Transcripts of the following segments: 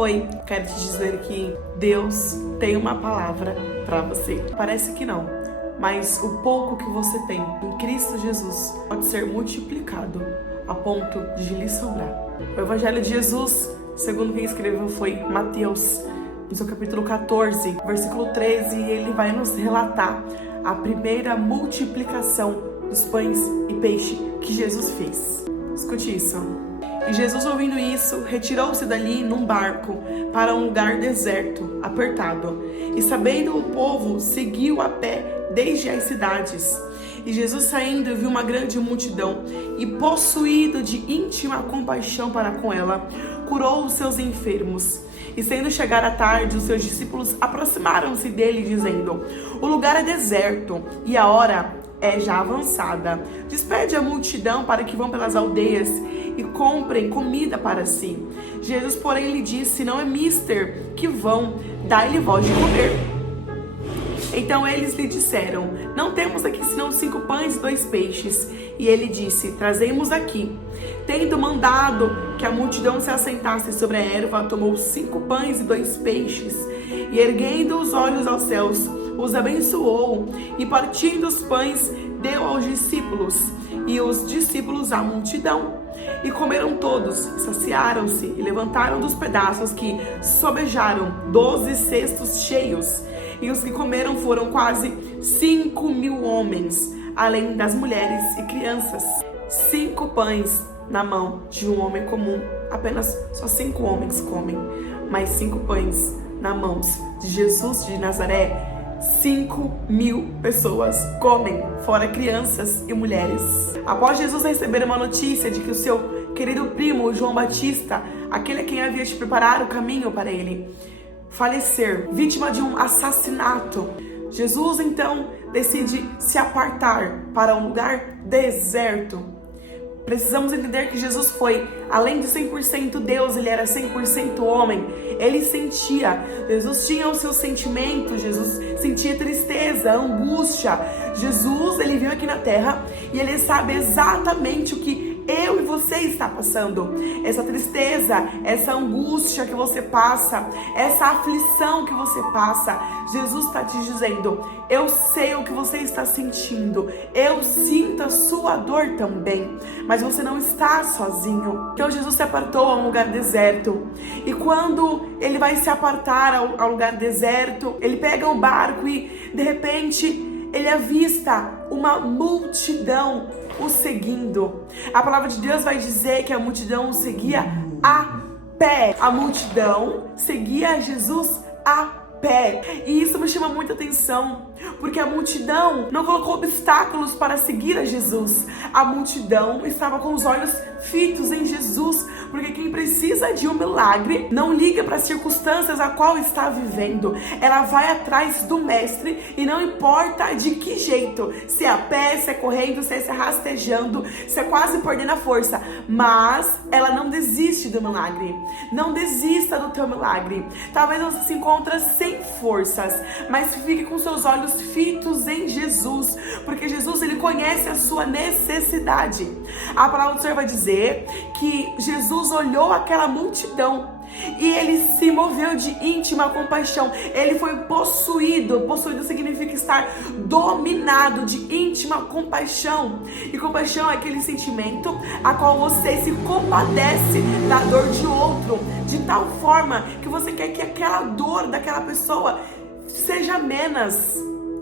Oi, quero te dizer que Deus tem uma palavra para você. Parece que não, mas o pouco que você tem em Cristo Jesus pode ser multiplicado a ponto de lhe sobrar. O Evangelho de Jesus, segundo quem escreveu, foi Mateus, no seu capítulo 14, versículo 13, e ele vai nos relatar a primeira multiplicação dos pães e peixe que Jesus fez. Escute isso. E Jesus, ouvindo isso, retirou-se dali num barco para um lugar deserto, apertado. E sabendo o povo, seguiu a pé desde as cidades. E Jesus, saindo, viu uma grande multidão e, possuído de íntima compaixão para com ela, curou os seus enfermos. E sendo chegar a tarde, os seus discípulos aproximaram-se dele, dizendo: o lugar é deserto e a hora é já avançada. Despede a multidão para que vão pelas aldeias e comprem comida para si. Jesus, porém, lhe disse: não é mister que vão, dai-lhe voz de comer. Então eles lhe disseram: não temos aqui senão 5 pães e 2 peixes. E ele disse: trazemos aqui. Tendo mandado que a multidão se assentasse sobre a erva, tomou 5 pães e 2 peixes, e erguendo os olhos aos céus, os abençoou, e partindo os pães, deu aos discípulos, e os discípulos à multidão. E comeram todos, e saciaram-se, e levantaram dos pedaços que sobejaram 12 cestos cheios. E os que comeram foram quase 5.000 homens, além das mulheres e crianças. 5 pães na mão de um homem comum, apenas só 5 homens comem, mas 5 pães na mão de Jesus de Nazaré, 5.000 pessoas comem, fora crianças e mulheres. Após Jesus receber uma notícia de que o seu querido primo, João Batista, aquele a quem havia de preparar o caminho para ele, falecer, vítima de um assassinato, Jesus então decide se apartar para um lugar deserto. Precisamos entender que Jesus foi, além de 100% Deus, ele era 100% homem. Ele sentia, Jesus tinha os seus sentimentos, Jesus sentia tristeza, angústia. Jesus, ele veio aqui na terra e ele sabe exatamente o que eu e você está passando. Essa tristeza, essa angústia que você passa, essa aflição que você passa. Jesus está te dizendo: eu sei o que você está sentindo, eu sinto a sua dor também, mas você não está sozinho. Então Jesus se apartou a um lugar deserto, e quando ele vai se apartar ao lugar deserto, ele pega um barco e de repente ele avista uma multidão o seguindo. A palavra de Deus vai dizer que a multidão o seguia a pé. A multidão seguia Jesus a pé. E isso me chama muita atenção, porque a multidão não colocou obstáculos para seguir a Jesus. A multidão estava com os olhos fitos em Jesus, porque quem precisa de um milagre não liga para as circunstâncias a qual está vivendo. Ela vai atrás do mestre e não importa de que jeito, se é a pé, se é correndo, se é se rastejando, se é quase perdendo a força, mas ela não desiste do milagre. Não desista do teu milagre. Talvez você se encontre sem forças, mas fique com seus olhos fitos em Jesus, porque Jesus, ele conhece a sua necessidade. A palavra do Senhor vai dizer que Jesus olhou aquela multidão e ele se moveu de íntima compaixão. Ele foi possuído. Possuído significa estar dominado de íntima compaixão. E compaixão é aquele sentimento a qual você se compadece da dor de outro, de tal forma que você quer que aquela dor daquela pessoa seja menos,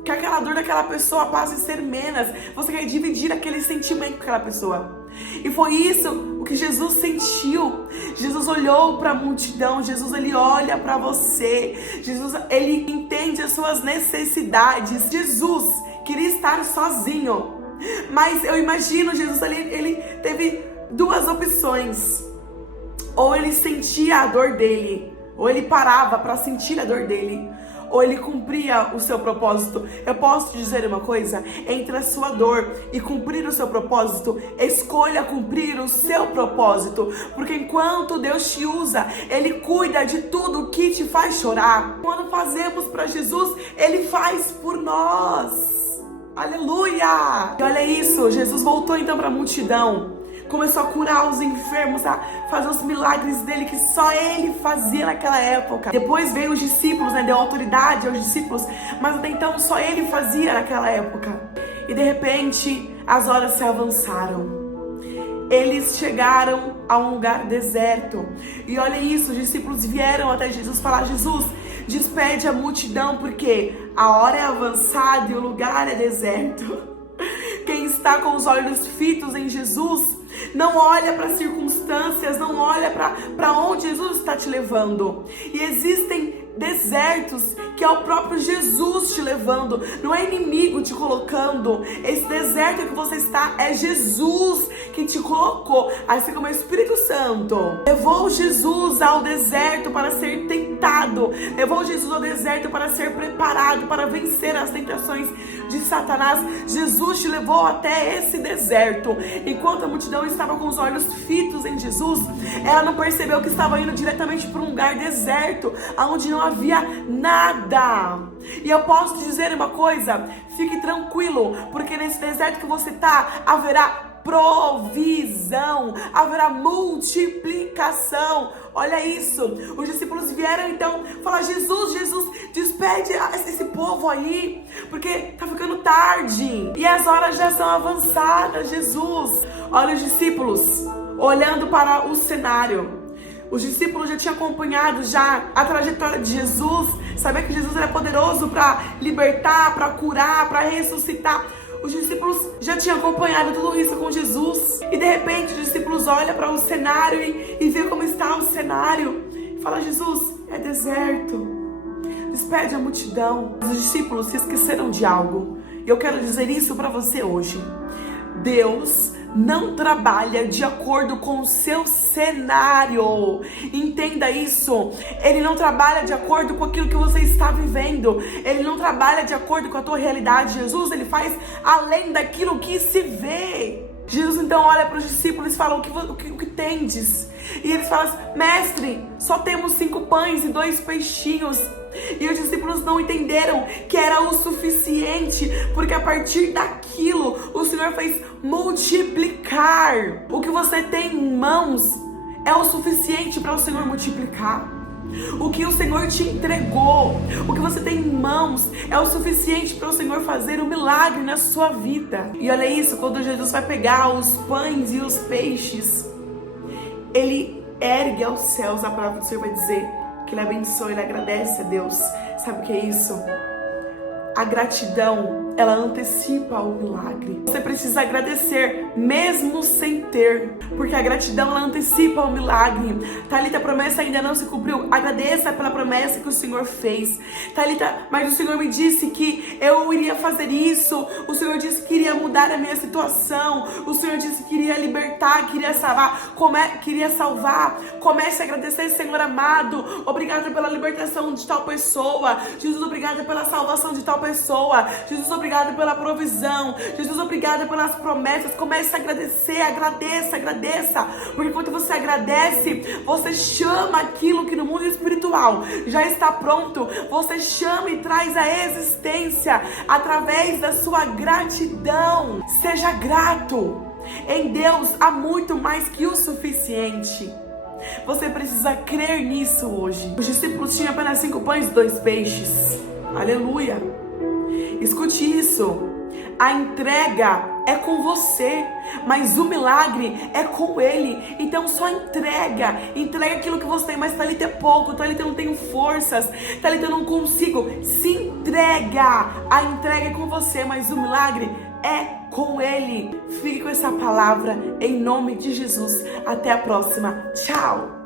que aquela dor daquela pessoa passe a ser menos. Você quer dividir aquele sentimento com aquela pessoa. E foi isso o que Jesus sentiu. Jesus olhou para a multidão. Jesus, ele olha para você. Jesus, ele entende as suas necessidades. Jesus queria estar sozinho, mas eu imagino Jesus ali, ele teve 2 opções: ou ele sentia a dor dele, ou ele parava para sentir a dor dele, ou ele cumpria o seu propósito. Eu posso te dizer uma coisa: entre a sua dor e cumprir o seu propósito, escolha cumprir o seu propósito, porque enquanto Deus te usa, Ele cuida de tudo que te faz chorar. Quando fazemos para Jesus, Ele faz por nós. Aleluia! E olha isso, Jesus voltou então para a multidão começou a curar os enfermos, a fazer os milagres dele que só ele fazia naquela época. Depois veio os discípulos, né? Deu autoridade aos discípulos, mas até então só ele fazia naquela época. E de repente as horas se avançaram. Eles chegaram a um lugar deserto. E olha isso, os discípulos vieram até Jesus falar: Jesus, despede a multidão, porque a hora é avançada e o lugar é deserto. Quem está com os olhos fitos em Jesus não olha para as circunstâncias, não olha para onde Jesus está te levando. E existem desertos que é o próprio Jesus te levando, não é inimigo te colocando. Esse deserto que você está é Jesus que te colocou, assim como o Espírito Santo levou Jesus ao deserto para ser tentado, levou Jesus ao deserto para ser preparado para vencer as tentações de Satanás. Jesus te levou até esse deserto. Enquanto a multidão estava com os olhos fitos em Jesus, ela não percebeu que estava indo diretamente para um lugar deserto, onde não havia nada. E eu posso te dizer uma coisa: fique tranquilo, porque nesse deserto que você está, haverá provisão, haverá multiplicação. Olha isso, os discípulos vieram então falar: Jesus, despede esse povo aí, porque tá ficando tarde e as horas já são avançadas. Jesus, olha os discípulos olhando para o cenário. Os discípulos já tinham acompanhado já a trajetória de Jesus, sabia que Jesus era poderoso para libertar, para curar, para ressuscitar. Os discípulos já tinham acompanhado tudo isso com Jesus. E de repente os discípulos olham para o cenário e vê como está o cenário. E fala: Jesus, é deserto. Despede a multidão. Os discípulos se esqueceram de algo. E eu quero dizer isso para você hoje. Deus não trabalha de acordo com o seu cenário. Entenda isso. Ele não trabalha de acordo com aquilo que você está vivendo. Ele não trabalha de acordo com a tua realidade. Jesus, ele faz além daquilo que se vê. Jesus então olha para os discípulos e fala: o que tendes? E eles falam: mestre, só temos 5 pães e 2 peixinhos. E os discípulos não entenderam que era o suficiente, porque a partir daquilo o Senhor fez multiplicar. O que você tem em mãos é o suficiente para o Senhor multiplicar. O que o Senhor te entregou, o que você tem em mãos é o suficiente para o Senhor fazer um milagre na sua vida. E olha isso, quando Jesus vai pegar os pães e os peixes, ele ergue aos céus. A palavra do Senhor vai dizer que ele abençoa, ele agradece a Deus. Sabe o que é isso? A gratidão, ela antecipa o milagre. Você precisa agradecer mesmo sem ter, porque a gratidão, ela antecipa o milagre. Thalita, a promessa ainda não se cumpriu. Agradeça pela promessa que o Senhor fez. Thalita, mas o Senhor me disse que eu iria fazer isso. O Senhor disse que iria mudar a minha situação. O Senhor disse que iria libertar, queria salvar. Comece a agradecer: Senhor amado, obrigada pela libertação de tal pessoa. Jesus, obrigada pela salvação de tal pessoa. Jesus, obrigada pela provisão. Jesus, obrigada pelas promessas. Comece a agradecer, agradeça. Porque quando você agradece, você chama aquilo que no mundo espiritual já está pronto. Você chama e traz a existência através da sua gratidão. Seja grato. Em Deus há muito mais que o suficiente. Você precisa crer nisso hoje. Os discípulos tinham apenas 5 pães e 2 peixes. Aleluia. Escute isso. A entrega é com você, mas o milagre é com Ele. Então só entrega aquilo que você tem. Mas Thalita, é pouco, Thalita, eu não tenho forças, Thalita, eu não consigo. Se entrega. A entrega é com você, mas o milagre é com Ele. Fique com essa palavra em nome de Jesus. Até a próxima. Tchau.